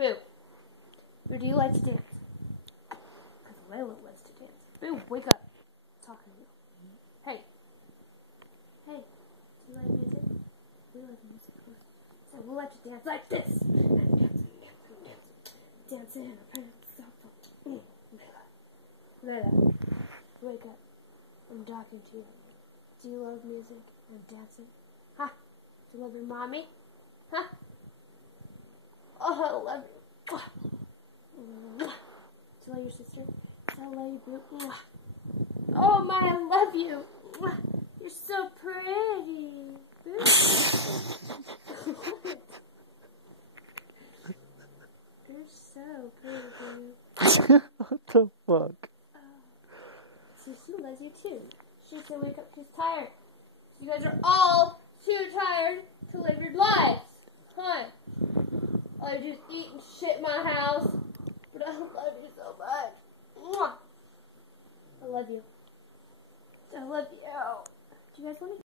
Boo. Or do you like to dance? Because Layla loves to dance. Boo, wake up. I'm talking to you. Hey. Hey, do you like music? We like music. So we'll let you dance like this. Dancing. Layla, wake up. I'm talking to you. Do you love music and dancing? Huh? Do you love your mommy? Huh? Oh, I love you. Do you love your sister? I love you, boo. Oh my, I love you. You're so pretty. You're so pretty, boo. What the fuck? Susan loves you too. She said wake up, she's tired. You guys are all too tired to live your lives. Huh? I just eat and shit in my house. But I love you so much. Mwah. I love you. I love you. Do you guys want to